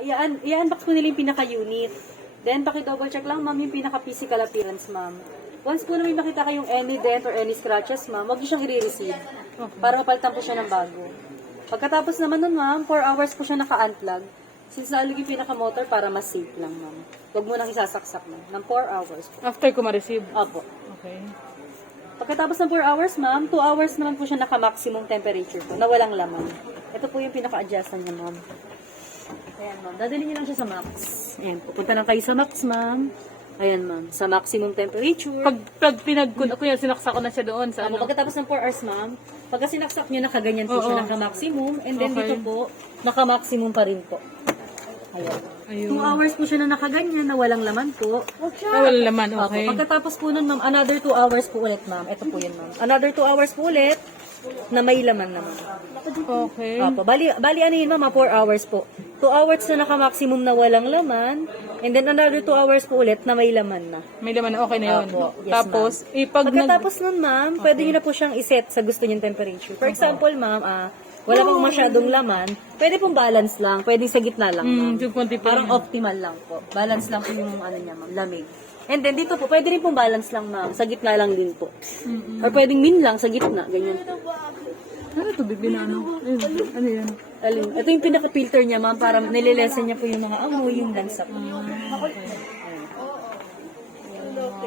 i-unbox po nila yung pinaka-unit. Then, paki-double check lang, ma'am, yung pinaka-physical appearance, ma'am. Once po na may makita kayong any dent or any scratches, ma'am, huwag niyo siyang i-receive. Para mapalitan po siya ng bago. Pagkatapos naman nun, ma'am, 4 hours po siya naka-unplug. Since naalog yung pinaka-motor para mas safe lang, ma'am. Huwag mo nang isasaksak, ma'am. Ng 4 hours po. After ko ma-receive. Opo. Okay. Pagkatapos ng 4 hours, ma'am, 2 hours naman po siya naka-maximum temperature po, na walang laman. Ito po yung pinaka-adjustan niya, ma'am. Ayan, ma'am. Dadalhin niyo lang siya sa max. Ayan, pupunta lang kayo sa max, ma'am. Ayan, ma'am. Sa maximum temperature. Pag kuya, sinaksa ko na siya doon sa ano. Pagkatapos ng 4 hours, ma'am, pagka sinaksak niyo, nakaganyan po siya, Oo. naka-maximum. And then Okay. dito po, naka-maximum pa rin po. Ayan. 2 hours po siya na nakaganyan, na walang laman po. Wala laman, okay. Opo. Pagkatapos po nun, ma'am, another 2 hours po ulit, ma'am. Ito po yun, ma'am. Another 2 hours po ulit, na may laman naman. Okay. Opo. Bali ano yun, ma'am, 4 hours po. 2 hours na naka-maximum na walang laman, and then another 2 hours po ulit na may laman na. May laman na okay na yun. Opo. Yes, Tapos, Pagkatapos nun, ma'am, pwede nyo na po siyang iset sa gusto niyong temperature. For example, ma'am, wala pong masyadong laman, pwede pong balance lang, pwede sa gitna lang, ma'am. yung konti pa Parang optimal lang po. Balance lang po yung ano niya, ma'am, lamig. And then dito po, pwede rin pong balance lang, ma'am. Sa gitna lang din po. Or pwedeng min lang sa gitna, ganyan. Ano ito, bibi na ano? Ano yan? Alin, ito yung pinaka-filter niya, ma'am, para nililesen niya po yung mga amoy, yung lansa po.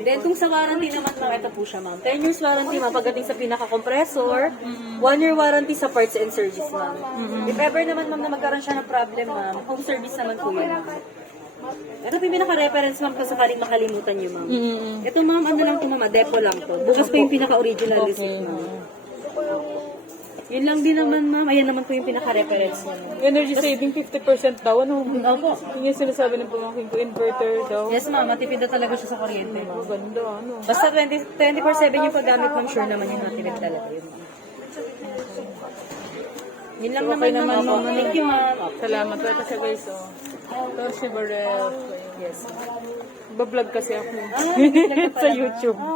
Then, kung sa warranty naman, ma'am, ito po siya, ma'am. 10 years warranty, ma'am, pagdating sa pinaka-compressor. 1 year warranty sa parts and service, ma'am. If ever naman, ma'am, na magkaroon siya ng problem, ma'am, home service naman po yun, ma'am. Ito po yung pinaka-reference, ma'am, kung sakaling makalimutan niyo, ma'am. Ito, ma'am, ano lang po, ma'am, depo lang to. Bukas po yung pinaka-original receipt, ma'am. Yun lang din naman, ma'am. Ayan naman po yung pinaka-reference niya, ma'am. Energy saving 50% daw. Ano? Opo. Yung yung sinasabi ng pamangkin ko, inverter daw. Yes, ma'am. Matipid na talaga siya sa kuryente, ma'am. Ganda, ano? Basta 24/7 yung paggamit, ma'am, sure naman yung matipid talaga yun, ma'am. Yun lang Okay naman, ma'am. naman, ma'am. Thank you, ma'am. Salamat. Ito siya guys, oh. Ito si Barrel. Yes. Bablog kasi ako. Ah, nag-vlog ka sa pala, YouTube. ma'am.